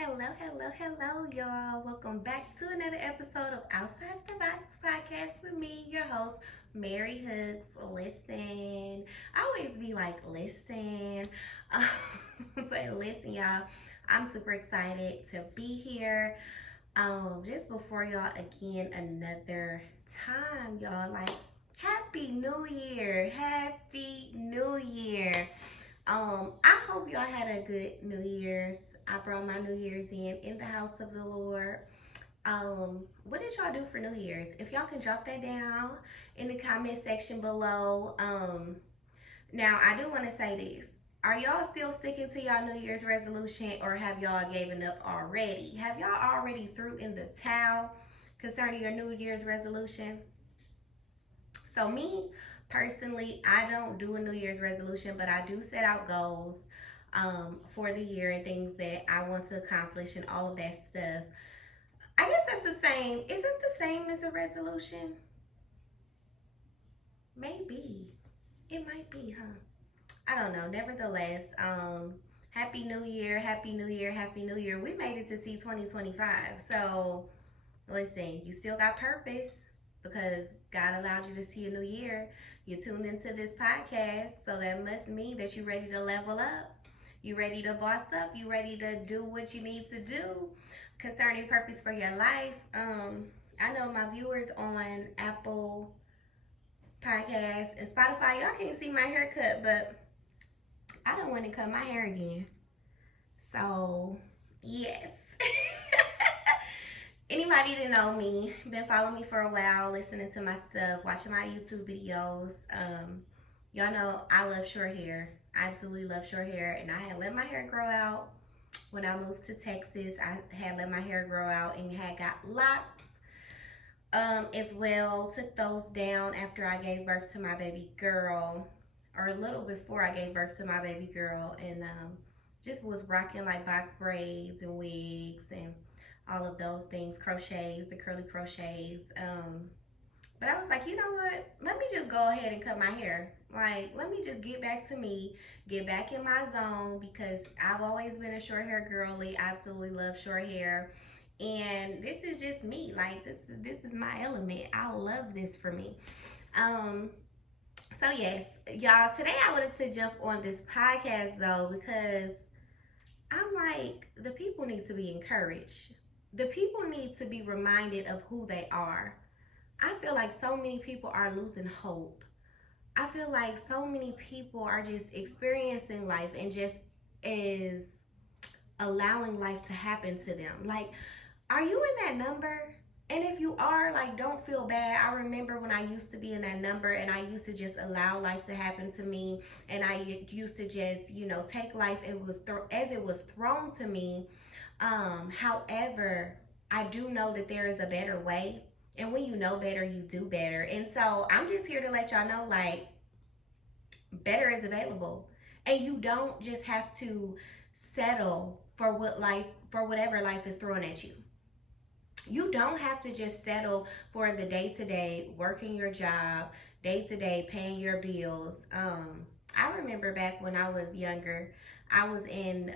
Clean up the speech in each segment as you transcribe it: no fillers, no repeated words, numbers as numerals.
Hello, y'all. Welcome back to another episode of Outside the Box podcast with me, your host, Mary Hooks. Listen, I always be like, listen, but listen, y'all. I'm super excited to be here. Just before y'all, again, another time, y'all. Like, Happy New Year! Happy New Year! I hope y'all had a good New Year's. I brought my New Year's in the house of the Lord. What did y'all do for New Year's? If y'all can drop that down in the comment section below. Now I do want to say this. Are y'all still sticking to y'all New Year's resolution, or have y'all given up already? Have y'all already threw in the towel concerning your New Year's resolution? So me personally, I don't do a New Year's resolution, but I do set out goals for the year and things that I want to accomplish and all of that stuff. I guess that's the same. Is it the same as a resolution? Maybe. It might be, huh? I don't know. Nevertheless, Happy New Year, Happy New Year, Happy New Year. We made it to see 2025. So listen, you still got purpose because God allowed you to see a new year. You tuned into this podcast, so that must mean that you're ready to level up. You ready to boss up. You ready to do what you need to do concerning purpose for your life. I know my viewers on Apple Podcasts and Spotify, y'all can't see my haircut, but I don't want to cut my hair again. So, yes. Anybody that know me, been following me for a while, listening to my stuff, watching my YouTube videos, y'all know I love short hair. I absolutely love short hair, and I had let my hair grow out when I moved to Texas. I had let my hair grow out and had got locks as well. Took those down after I gave birth to my baby girl, or a little before I gave birth to my baby girl, and just was rocking like box braids and wigs and all of those things, crochets, the curly crochets. But I was like, you know what? Let me just go ahead and cut my hair. Like, let me just get back to me, get back in my zone, because I've always been a short hair girly. I absolutely love short hair. And this is just me. Like, this is my element. I love this for me. Um, so yes, y'all, today I wanted to jump on this podcast though, because I'm like, the people need to be encouraged. The people need to be reminded of who they are. I feel like so many people are losing hope. I feel like so many people are just experiencing life and just is allowing life to happen to them. Like, are you in that number? And if you are, like, don't feel bad. I remember when I used to be in that number and I used to just allow life to happen to me, and I used to just, take life as it was thrown to me. However, I do know that there is a better way. And when you know better, you do better. And so I'm just here to let y'all know, like, better is available. And you don't just have to settle for whatever life is throwing at you. You don't have to just settle for the day-to-day working your job, day-to-day paying your bills. I remember back when I was younger, I was in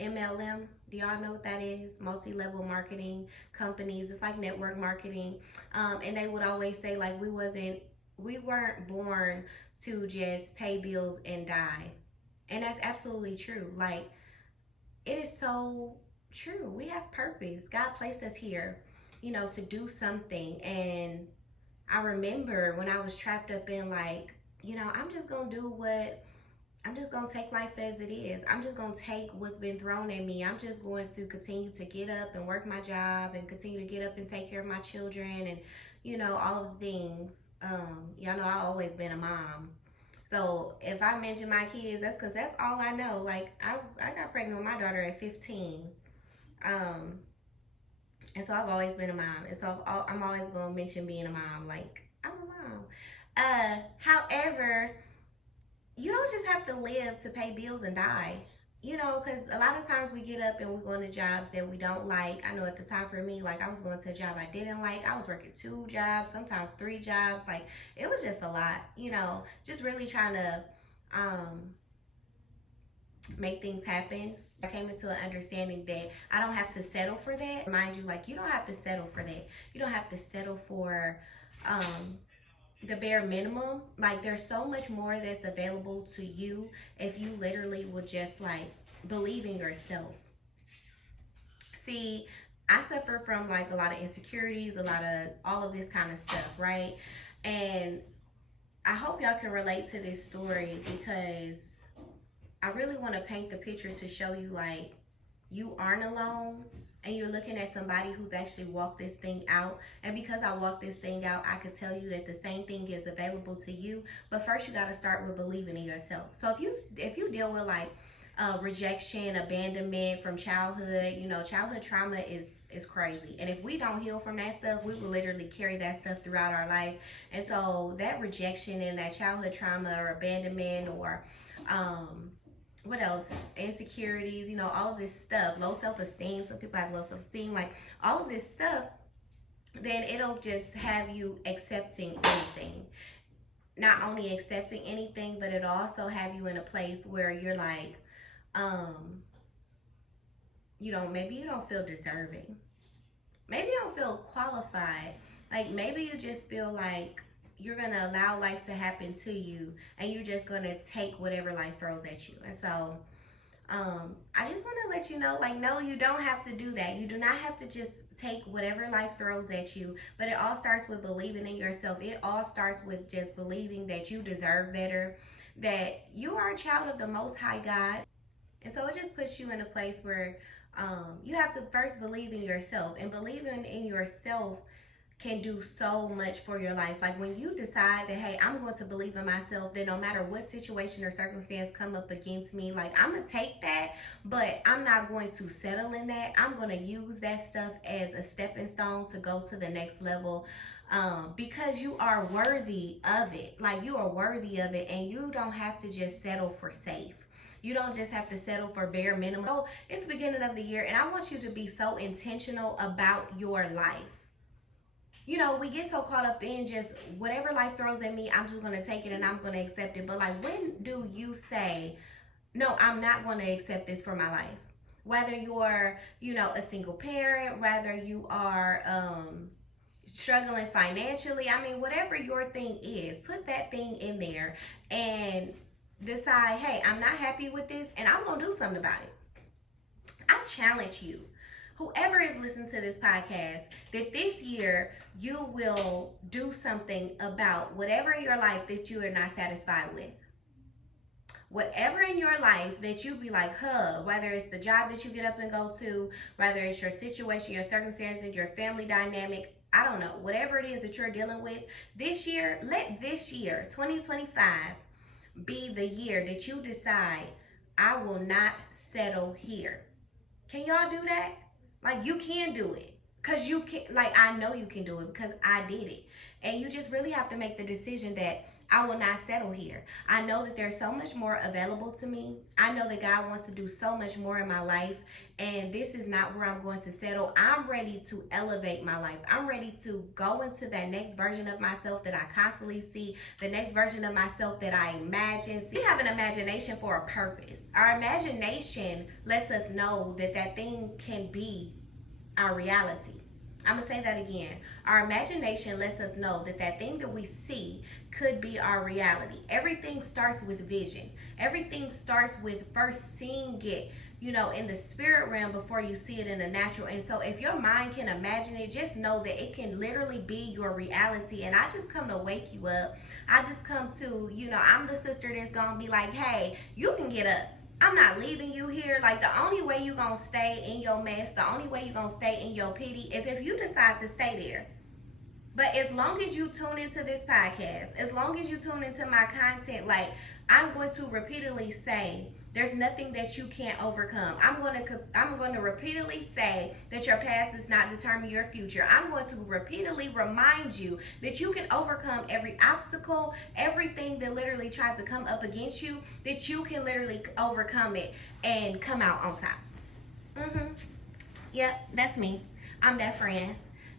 MLM. Do y'all know what that is? Multi-level marketing companies. It's like network marketing. And they would always say, like, we weren't born to just pay bills and die. And that's absolutely true. Like, it is so true. We have purpose. God placed us here, to do something. And I remember when I was trapped up in, like, I'm just going to do what I'm just going to take life as it is. I'm just going to take what's been thrown at me. I'm just going to continue to get up and work my job and continue to get up and take care of my children and, all of the things. Y'all know I've always been a mom. So if I mention my kids, that's because that's all I know. Like, I got pregnant with my daughter at 15. Um, and so I've always been a mom. And so I'm always going to mention being a mom. Like, I'm a mom. However, you don't just have to live to pay bills and die. Because a lot of times we get up and we go into jobs that we don't like. I know at the time for me, like, I was going to a job I didn't like. I was working 2 jobs, sometimes 3 jobs. Like, it was just a lot, just really trying to make things happen. I came into an understanding that I don't have to settle for that. Remind you, like, you don't have to settle for that. You don't have to settle for the bare minimum. Like, there's so much more that's available to you if you literally would just like believe in yourself. See, I suffer from like a lot of insecurities, a lot of all of this kind of stuff, right? And I hope y'all can relate to this story because I really want to paint the picture to show you like you aren't alone, and you're looking at somebody who's actually walked this thing out. And because I walked this thing out, I could tell you that the same thing is available to you. But first you got to start with believing in yourself. So if you deal with like rejection, abandonment from childhood, you know, childhood trauma is crazy. And if we don't heal from that stuff, we will literally carry that stuff throughout our life. And so that rejection and that childhood trauma or abandonment or what else, insecurities, you know, all of this stuff, low self-esteem, some people have low self-esteem, like all of this stuff, then it'll just have you accepting anything. Not only accepting anything, but it'll also have you in a place where you're like, you know, maybe you don't feel deserving, maybe you don't feel qualified, like maybe you just feel like you're gonna allow life to happen to you and you're just gonna take whatever life throws at you. And so I just want to let you know, like, no, you don't have to do that. You do not have to just take whatever life throws at you, but it all starts with believing in yourself. It all starts with just believing that you deserve better, that you are a child of the Most High God. And so it just puts you in a place where you have to first believe in yourself, and believing in yourself can do so much for your life. Like when you decide that, hey, I'm going to believe in myself, then no matter what situation or circumstance come up against me, like I'm gonna take that, but I'm not going to settle in that. I'm going to use that stuff as a stepping stone to go to the next level, because you are worthy of it. Like you are worthy of it, and you don't have to just settle for safe. You don't just have to settle for bare minimum. So it's the beginning of the year, and I want you to be so intentional about your life. You know, we get so caught up in just whatever life throws at me, I'm just going to take it and I'm going to accept it. But like, when do you say, no, I'm not going to accept this for my life? Whether you're, you know, a single parent, whether you are struggling financially, I mean, whatever your thing is, put that thing in there and decide, hey, I'm not happy with this and I'm going to do something about it. I challenge you, whoever is listening to this podcast, that this year you will do something about whatever in your life that you are not satisfied with. Whatever in your life that you be like, whether it's the job that you get up and go to, whether it's your situation, your circumstances, your family dynamic, I don't know, whatever it is that you're dealing with this year, let this year, 2025, be the year that you decide, I will not settle here. Can y'all do that? Like, you can do it. Because you can, like, I know you can do it because I did it. And you just really have to make the decision that I will not settle here. I know that there's so much more available to me. I know that God wants to do so much more in my life. And this is not where I'm going to settle. I'm ready to elevate my life. I'm ready to go into that next version of myself that I constantly see, the next version of myself that I imagine. We have an imagination for a purpose. Our imagination lets us know that that thing can be our reality. I'm going to say that again. Our imagination lets us know that that thing that we see could be our reality. Everything starts with vision. Everything starts with first seeing it, you know, in the spirit realm before you see it in the natural. And so if your mind can imagine it, just know that it can literally be your reality. And I just come to wake you up. I just come to, you know, I'm the sister that's going to be like, hey, you can get up. I'm not leaving you here. Like, the only way you're going to stay in your mess, the only way you're going to stay in your pity is if you decide to stay there. But as long as you tune into this podcast, as long as you tune into my content, like, I'm going to repeatedly say, there's nothing that you can't overcome. I'm going to repeatedly say that your past does not determine your future. I'm going to repeatedly remind you that you can overcome every obstacle, everything that literally tries to come up against you, that you can literally overcome it and come out on top. Yep, that's me. I'm that friend.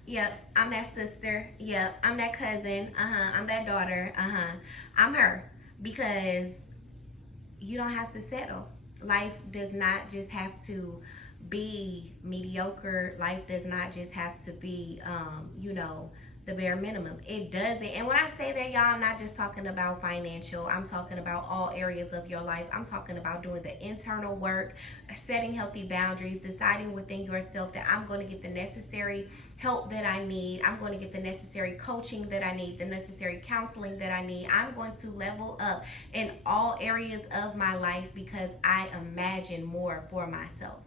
Yep, I'm that sister. Yep, I'm that cousin. I'm that daughter. I'm her. Because you don't have to settle. Life does not just have to be mediocre. Life does not just have to be, the bare minimum. It doesn't. And when I say that, y'all, I'm not just talking about financial. I'm talking about all areas of your life. I'm talking about doing the internal work, setting healthy boundaries, deciding within yourself that I'm going to get the necessary help that I need. I'm going to get the necessary coaching that I need, the necessary counseling that I need. I'm going to level up in all areas of my life because I imagine more for myself.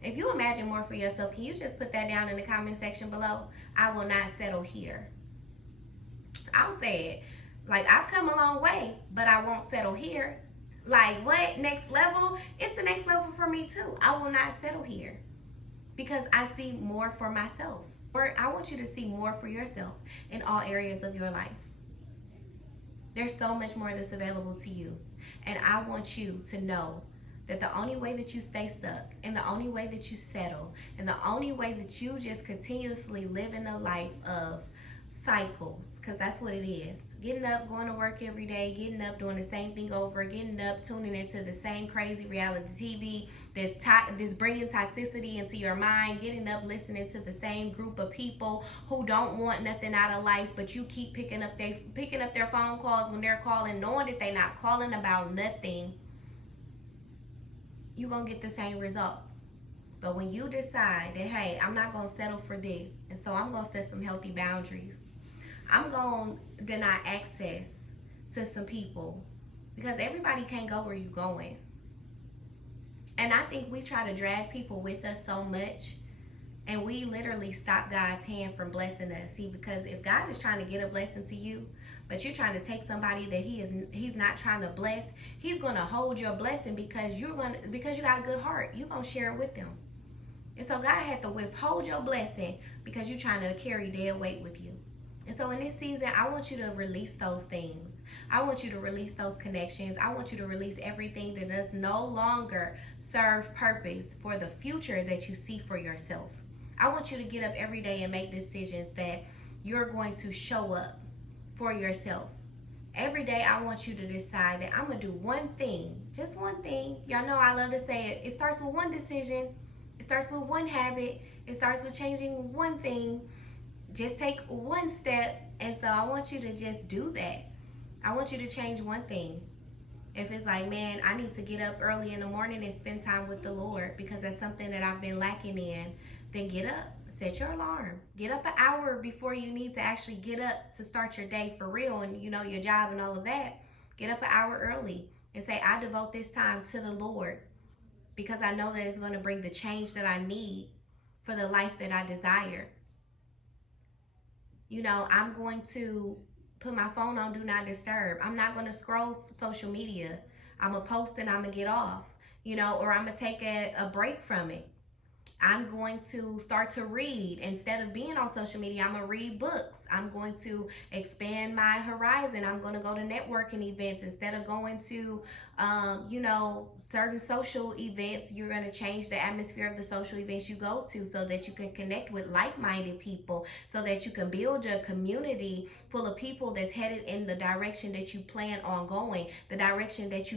If you imagine more for yourself, can you just put that down in the comment section below? I will not settle here. I'll say it. Like, I've come a long way, but I won't settle here. Like, what? Next level? It's the next level for me, too. I will not settle here because I see more for myself. Or I want you to see more for yourself in all areas of your life. There's so much more that's available to you. And I want you to know that the only way that you stay stuck, and the only way that you settle, and the only way that you just continuously live in a life of cycles, because that's what it is. Getting up, going to work every day, getting up, doing the same thing over, getting up, tuning into the same crazy reality TV that's bringing toxicity into your mind, getting up, listening to the same group of people who don't want nothing out of life, but you keep picking up their phone calls when they're calling, knowing that they're not calling about nothing. You're going to get the same results. But when you decide that, hey, I'm not going to settle for this, and so I'm going to set some healthy boundaries, I'm going to deny access to some people because everybody can't go where you're going. And I think we try to drag people with us so much, and we literally stop God's hand from blessing us. See, because if God is trying to get a blessing to you, but you're trying to take somebody that he's not trying to bless, he's going to hold your blessing because you got a good heart. You're going to share it with them. And so God had to withhold your blessing because you're trying to carry dead weight with you. And so in this season, I want you to release those things. I want you to release those connections. I want you to release everything that does no longer serve purpose for the future that you see for yourself. I want you to get up every day and make decisions that you're going to show up for yourself. Every day I want you to decide that I'm going to do one thing, just one thing. Y'all know I love to say it. It starts with one decision. It starts with one habit. It starts with changing one thing. Just take one step. And so I want you to just do that. I want you to change one thing. If it's like, man, I need to get up early in the morning and spend time with the Lord because that's something that I've been lacking in, then get up. Set your alarm. Get up an hour before you need to actually get up to start your day for real and, your job and all of that. Get up an hour early and say, I devote this time to the Lord because I know that it's going to bring the change that I need for the life that I desire. I'm going to put my phone on do not disturb. I'm not going to scroll social media. I'm going to post and I'm going to get off, or I'm going to take a break from it. I'm going to start to read. Instead of being on social media, I'm going to read books. I'm going to expand my horizon. I'm going to go to networking events. Instead of going to, certain social events, you're going to change the atmosphere of the social events you go to so that you can connect with like-minded people, so that you can build a community full of people that's headed in the direction that you plan on going, the direction that you know